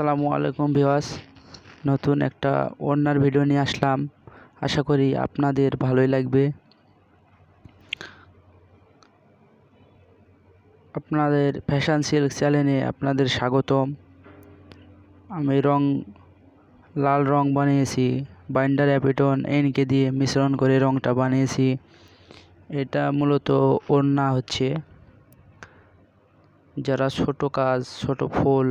আসসালামু আলাইকুম ভিউয়ার্স, নতুন একটা ওড়নার ভিডিও নিয়ে আসলাম। আশা করি আপনাদের ভালোই লাগবে। আপনাদের ফ্যাশন সিল্ক চ্যানেলে আপনাদের স্বাগতম। আমি লাল রং বানিয়েছি, বাইন্ডার অ্যাপিটন এনকে দিয়ে মিশ্রণ করে রংটা বানিয়েছি। এটা মূলত ওড়না হচ্ছে। যারা ছোট কাজ, ছোট ফুল,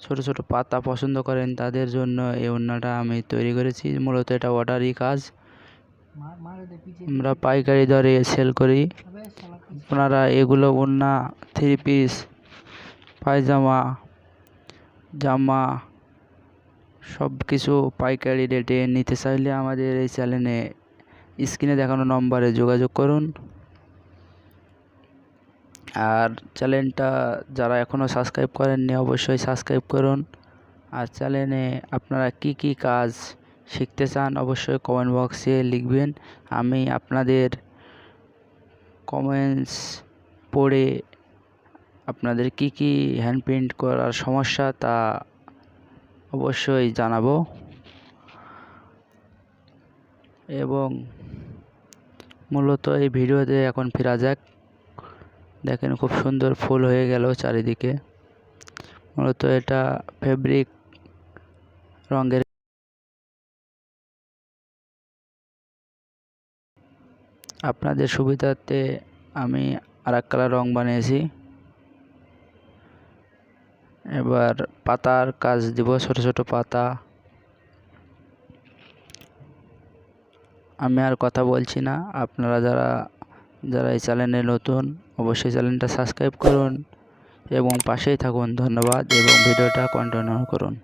ছোট ছোট পাতা পছন্দ করেন তাদের জন্য এই ওড়নাটা আমি তৈরি করেছি। মূলত এটা অর্ডারি কাজ, আমরা পাইকারি দরে সেল করি। আপনারা এগুলো ওড়না, থ্রি পিস, পায়জামা, জামা সব কিছু পাইকারি রেটে নিতে চাইলে আমাদের এই চ্যানেলে স্ক্রিনে দেখানো নম্বরে যোগাযোগ করুন। আর চ্যানেলটা যারা এখনও সাবস্ক্রাইব করেননি অবশ্যই সাবস্ক্রাইব করুন। আর চ্যানেলে আপনারা কি কাজ শিখতে চান অবশ্যই কমেন্ট বক্সে লিখবেন। আমি আপনাদের কমেন্টস পড়ে আপনাদের কি হ্যান্ড প্রিন্ট করার সমস্যা তা অবশ্যই জানাবো। এবং মূলত এই ভিডিওতে এখন ফেরা যাক। দেখেন খুব সুন্দর ফুল হয়ে গেল চারিদিকে। মূলত এটা ফেব্রিক রঙের। আপনাদের সুবিধার্থে আমি আরেক কালার রং বানিয়েছি। এবার পাতার কাজ দিব, ছোট ছোট পাতা। আমি আর কথা বলছি না, আপনারা যারা এই চ্যানেলে নতুন অবশ্যই চ্যানেলটা সাবস্ক্রাইব করুন এবং পাশেই থাকুন। ধন্যবাদ এবং ভিডিওটা কন্টিনিউ করুন।